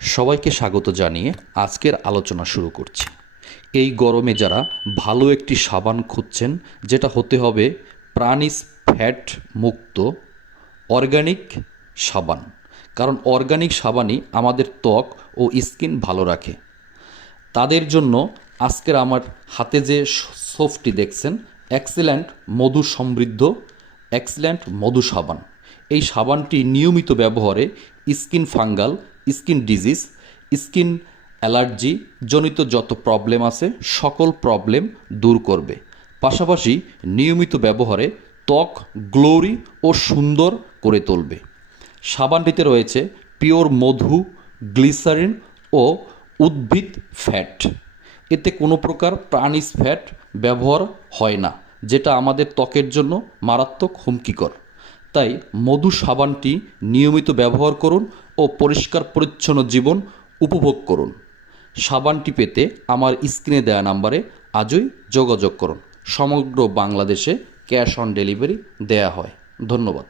সবাইকে স্বাগত জানিয়ে আজকের আলোচনা শুরু করছি। এই গরমে যারা ভালো একটি সাবান খুঁজছেন, যেটা হতে হবে প্রাণিজ ফ্যাট মুক্ত অর্গানিক সাবান। কারণ অর্গানিক সাবানই আমাদের ত্বক ও স্কিন ভালো রাখে। তাদের জন্য আজকের আমার হাতে যে সোফটি দেখছেন, এক্সিলেন্ট মধু সমৃদ্ধ, এক্সিলেন্ট মধু সাবান। এই সাবানটি নিয়মিত ব্যবহারে skin fungal skin disease, skin allergy জনিত যত প্রবলেম আছে, সকল প্রবলেম দূর করবে। পাশাপাশি নিয়মিত ব্যবহারে ত্বক, গ্লোরি ও সুন্দর করে তুলবে। সাবানটিতে রয়েছে পিওর মধু, গ্লিসারিন ও উদ্ভিদ ফ্যাট। এতে কোনো প্রকার প্রাণিজ ফ্যাট ব্যবহার হয় না, যেটা আমাদের ত্বকের জন্য মারাত্মক হুমকিকর। তাই মধু সাবানটি নিয়মিত ব্যবহার করুন ও পরিষ্কার পরিচ্ছন্ন জীবন উপভোগ করুন। সাবানটি পেতে আমার স্ক্রিনে দেওয়া নাম্বারে আজই যোগাযোগ করুন। সমগ্র বাংলাদেশে ক্যাশ অন ডেলিভারি দেয়া হয়। ধন্যবাদ।